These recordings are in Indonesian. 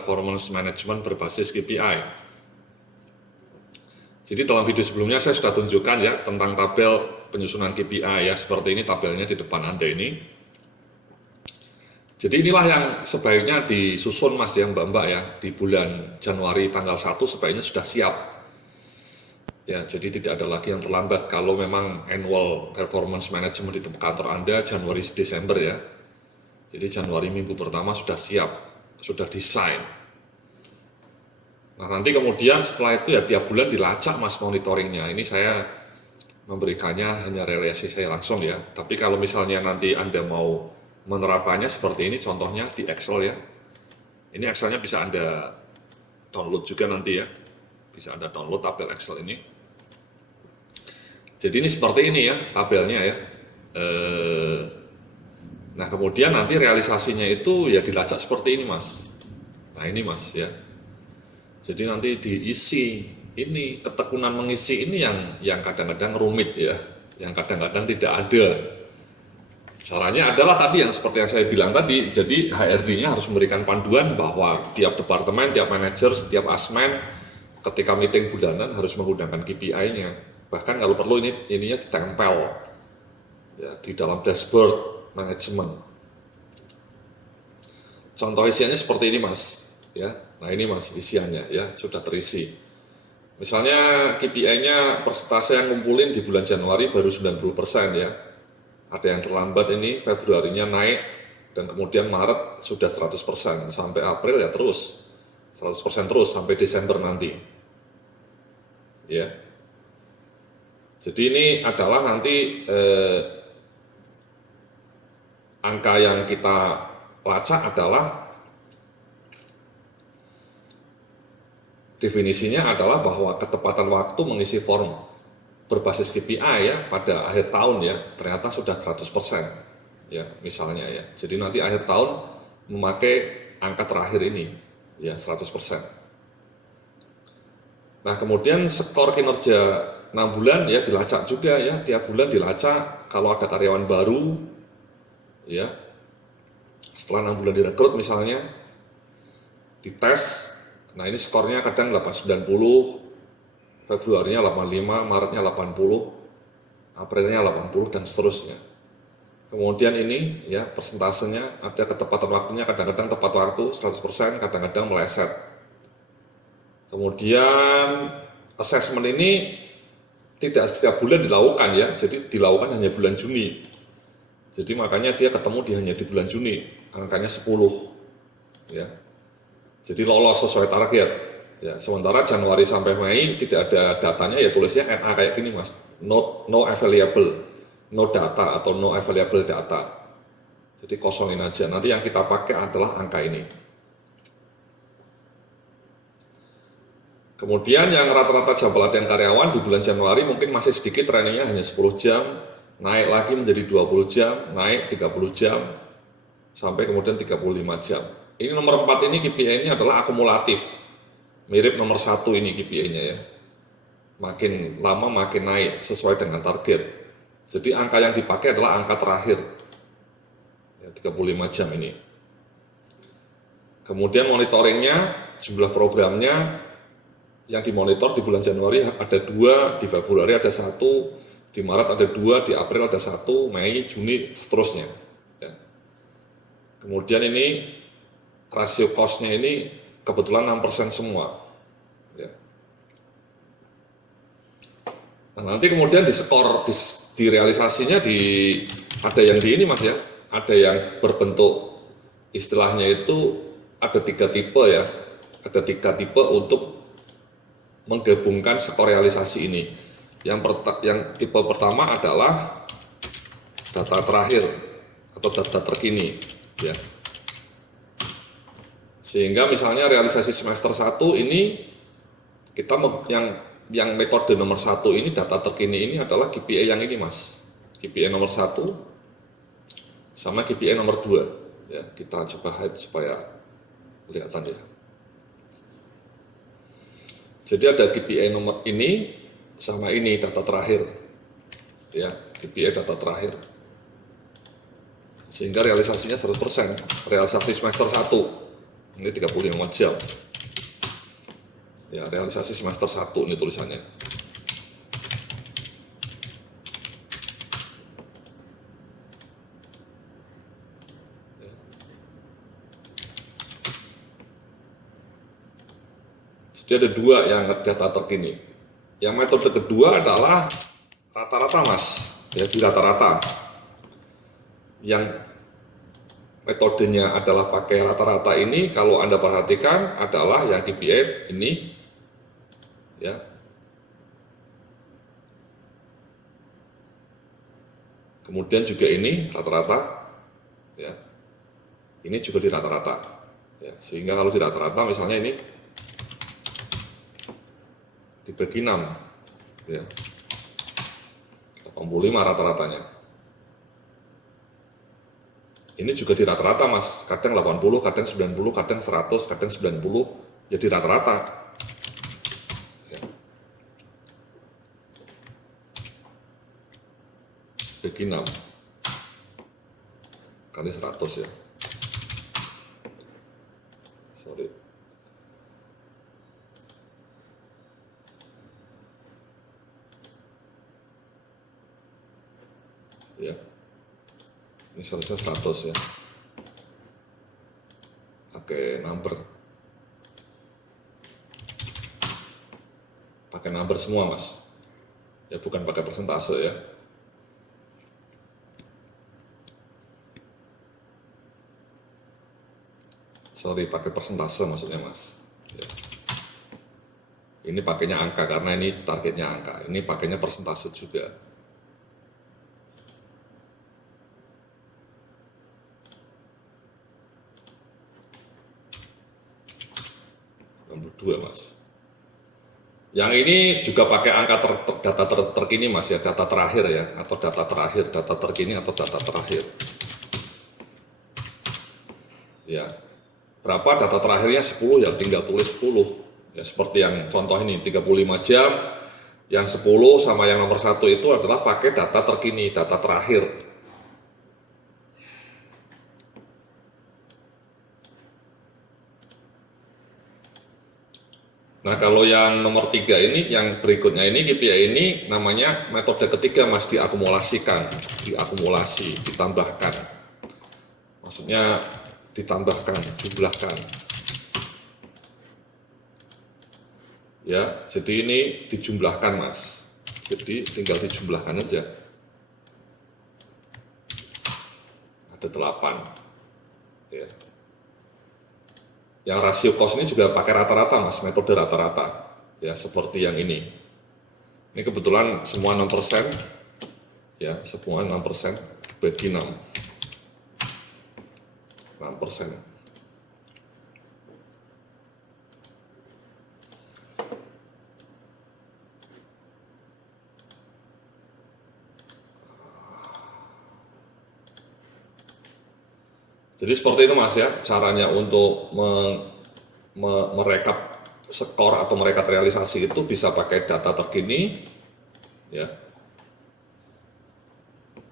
performance management berbasis KPI. Jadi dalam video sebelumnya saya sudah tunjukkan ya tentang tabel penyusunan KPI ya, seperti ini tabelnya di depan Anda ini. Jadi inilah yang sebaiknya disusun Mas ya Mbak-mbak ya, di bulan Januari tanggal 1 sebaiknya sudah siap. Ya, jadi tidak ada lagi yang terlambat kalau memang annual performance management di kantor Anda Januari Desember ya. Jadi Januari minggu pertama sudah siap, sudah desain. Nah nanti kemudian setelah itu ya tiap bulan dilacak Mas monitoringnya. Ini saya memberikannya hanya realisasi saya langsung ya. Tapi kalau misalnya nanti Anda mau menerapannya seperti ini, contohnya di Excel ya. Ini Excelnya bisa Anda download juga nanti ya. Bisa Anda download tabel Excel ini. Jadi ini seperti ini ya tabelnya ya. Nah kemudian nanti realisasinya itu ya dilacak seperti ini Mas. Nah ini Mas ya. Jadi nanti diisi ini, ketekunan mengisi ini yang kadang-kadang rumit ya, yang kadang-kadang tidak ada. Caranya adalah tadi yang seperti yang saya bilang tadi, jadi HRD-nya harus memberikan panduan bahwa tiap departemen, tiap manajer, setiap asmen ketika meeting bulanan harus menggunakan KPI-nya. Bahkan kalau perlu ininya ditempel ya, di dalam dashboard manajemen. Contoh isiannya seperti ini Mas ya. Nah ini Mas isiannya ya, sudah terisi. Misalnya KPI-nya persentase yang ngumpulin di bulan Januari baru 90% ya. Ada yang terlambat ini, Februarinya naik, dan kemudian Maret sudah 100%, sampai April ya terus, 100% terus sampai Desember nanti. Ya. Jadi ini adalah nanti angka yang kita lacak adalah definisinya adalah bahwa ketepatan waktu mengisi form berbasis KPI ya pada akhir tahun ya ternyata sudah 100% ya misalnya ya. Jadi nanti akhir tahun memakai angka terakhir ini ya 100%. Nah kemudian skor kinerja 6 bulan ya dilacak juga ya, tiap bulan dilacak kalau ada karyawan baru ya. Setelah 6 bulan direkrut misalnya dites. Nah ini skornya kadang 890, Februarinya 85, Maretnya 80, Aprilnya 80 dan seterusnya. Kemudian ini ya persentasenya ada ketepatan waktunya, kadang-kadang tepat waktu 100%, kadang-kadang meleset. Kemudian assessment ini tidak setiap bulan dilakukan ya, jadi dilakukan hanya bulan Juni. Jadi makanya dia ketemu hanya di bulan Juni, angkanya 10 ya. Jadi lolos sesuai target. Ya, sementara Januari sampai Mei tidak ada datanya ya tulisnya NA kayak gini Mas. No available, no data atau no available data. Jadi kosongin aja. Nanti yang kita pakai adalah angka ini. Kemudian yang rata-rata jam pelatihan karyawan di bulan Januari mungkin masih sedikit, trainingnya hanya 10 jam, naik lagi menjadi 20 jam, naik 30 jam, sampai kemudian 35 jam. Ini nomor 4 ini KPI-nya adalah akumulatif. Mirip nomor 1 ini KPI-nya ya. Makin lama makin naik sesuai dengan target. Jadi angka yang dipakai adalah angka terakhir. Ya, 35 jam ini. Kemudian monitoringnya, jumlah programnya yang dimonitor di bulan Januari ada 2, di Februari ada 1, di Maret ada 2, di April ada 1, Mei, Juni, seterusnya. Ya. Kemudian ini rasio cost-nya ini kebetulan 6% semua. Ya. Nah, nanti kemudian di skor, di realisasinya ada yang di ini Mas ya, ada yang berbentuk istilahnya itu ada 3 tipe ya, ada 3 tipe untuk menggabungkan skor realisasi ini. Yang tipe pertama adalah data terakhir atau data terkini ya. Sehingga misalnya realisasi semester 1 ini kita yang metode nomor 1 ini data terkini ini adalah KPI yang ini Mas. KPI nomor 1 sama KPI nomor 2 ya, kita coba hide supaya kelihatan ya. Jadi ada KPI nomor ini sama ini data terakhir ya, KPI data terakhir. Sehingga realisasinya 100%, realisasi semester 1. Ini 35 jam. Ya, realisasi semester 1 ini tulisannya. Jadi ada dua yang data terkini. Yang metode kedua adalah rata-rata mas, ya di rata-rata. Yang metodenya adalah pakai rata-rata ini, kalau Anda perhatikan adalah yang KPI ini, ya. Kemudian juga ini rata-rata, ya. Ini juga di rata-rata, ya. Sehingga kalau di rata-rata misalnya ini dibagi 6, ya. 85 rata-ratanya. Ini juga di rata-rata mas, kadang 80, kadang 90, kadang 100, kadang 90, ya di rata-rata. Ya. Bagi 6 kali 100 ya. Sorry. Ya. Ini seharusnya 100 ya. Pakai number. Pakai number semua mas. Ya bukan pakai persentase ya. Sorry, pakai persentase maksudnya mas. Ya. Ini pakainya angka karena ini targetnya angka. Ini pakainya persentase juga. 2 mas. Yang ini juga pakai angka data terkini mas ya, data terakhir ya, atau data terakhir, data terkini atau data terakhir. Ya, berapa data terakhirnya 10 ya, tinggal tulis 10. Ya seperti yang contoh ini 35 jam, yang 10 sama yang nomor 1 itu adalah pakai data terkini, data terakhir. Nah kalau yang nomor 3 ini, yang berikutnya ini KPI ini namanya metode ketiga mas, diakumulasikan, diakumulasi, ditambahkan. Maksudnya ditambahkan, jumlahkan. Ya, jadi ini dijumlahkan mas. Jadi tinggal dijumlahkan aja. Ada 8. Ya. Yang rasio cost ini juga pakai rata-rata mas, metode rata-rata. Ya, seperti yang ini. Ini kebetulan semua 6%. Ya, semua 6% bagi 6. 6%. Jadi seperti itu mas ya, caranya untuk merekap skor atau merekap realisasi itu bisa pakai data terkini, ya.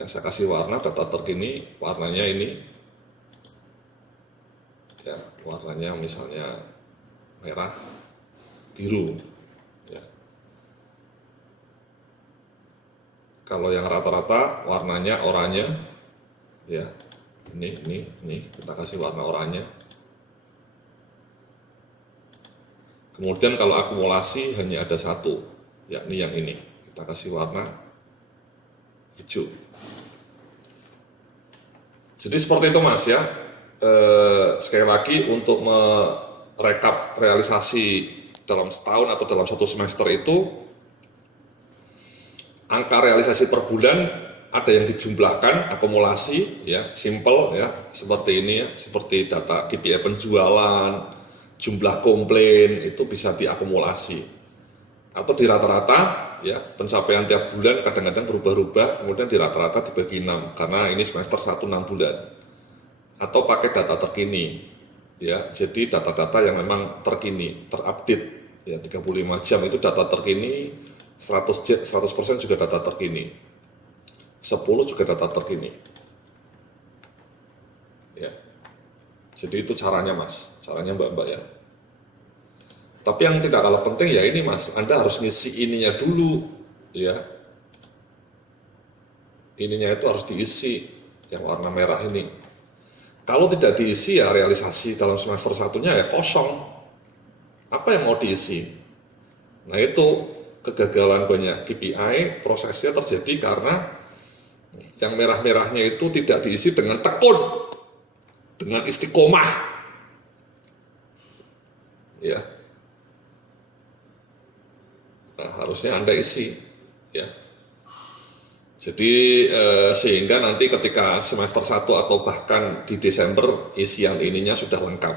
Yang saya kasih warna data terkini, warnanya ini, ya, warnanya misalnya merah, biru, ya. Kalau yang rata-rata warnanya oranye, ya. Ini kita kasih warna oranye. Kemudian kalau akumulasi hanya ada satu, yakni yang ini. Kita kasih warna hijau. Jadi seperti itu mas ya. Sekali lagi untuk merekap realisasi dalam setahun atau dalam satu semester itu, angka realisasi per bulan ada yang dijumlahkan, akumulasi, ya, simple, ya, seperti ini, ya, seperti data KPI penjualan, jumlah komplain itu bisa diakumulasi, atau di rata-rata, ya, pencapaian tiap bulan kadang-kadang berubah-ubah, kemudian di rata-rata dibagi 6, karena ini semester 1 6 bulan, atau pakai data terkini, ya, jadi data-data yang memang terkini, terupdate, ya, 35 jam itu data terkini, 100% juga data terkini. 10 juga data terkini. Ya. Jadi itu caranya Mas, caranya Mbak-mbak ya. Tapi yang tidak kalah penting ya ini Mas, Anda harus ngisi ininya dulu ya. Ininya itu harus diisi yang warna merah ini. Kalau tidak diisi ya realisasi dalam semester satunya ya kosong. Apa yang mau diisi? Nah itu kegagalan banyak KPI, prosesnya terjadi karena yang merah-merahnya itu tidak diisi dengan tekun, dengan istiqomah. Ya. Nah, harusnya Anda isi ya. Jadi sehingga nanti ketika semester 1 atau bahkan di Desember isian ininya sudah lengkap.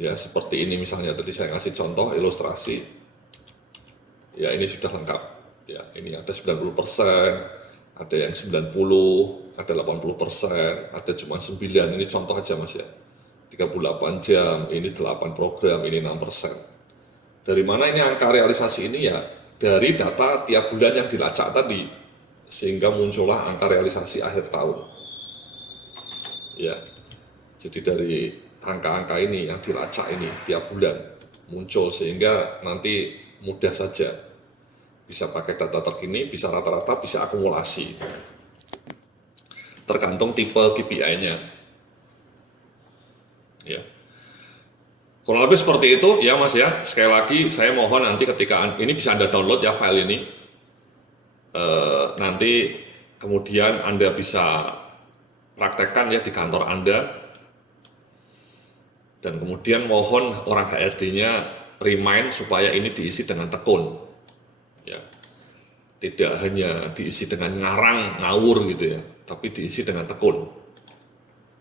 Ya, seperti ini misalnya tadi saya kasih contoh ilustrasi. Ya, ini sudah lengkap. Ya, ini ada 90%, ada yang 90, ada 80%, ada cuma 9. Ini contoh aja Mas ya. 38 jam, ini 8 program, ini 6%. Dari mana ini angka realisasi ini ya? Dari data tiap bulan yang dilacak tadi, sehingga muncullah angka realisasi akhir tahun. Ya, jadi dari angka-angka ini yang dilacak ini tiap bulan muncul sehingga nanti mudah saja bisa pakai data terkini, bisa rata-rata, bisa akumulasi. Tergantung tipe KPI-nya. Ya. Kurang lebih seperti itu ya Mas ya. Sekali lagi saya mohon nanti ketika ini bisa Anda download ya file ini. Nanti kemudian Anda bisa praktekkan ya di kantor Anda. Dan kemudian mohon orang HRD-nya remind supaya ini diisi dengan tekun. Ya. Tidak hanya diisi dengan ngarang, ngawur gitu ya, tapi diisi dengan tekun.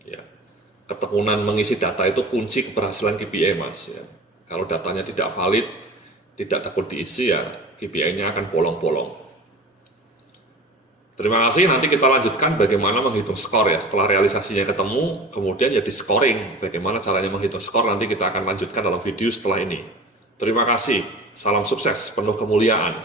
Ya. Ketekunan mengisi data itu kunci keberhasilan KPI Mas ya. Kalau datanya tidak valid, tidak tekun diisi ya KPI-nya akan bolong-bolong. Terima kasih, nanti kita lanjutkan bagaimana menghitung skor ya. Setelah realisasinya ketemu, kemudian ya di scoring. Bagaimana caranya menghitung skor nanti kita akan lanjutkan dalam video setelah ini. Terima kasih, salam sukses, penuh kemuliaan.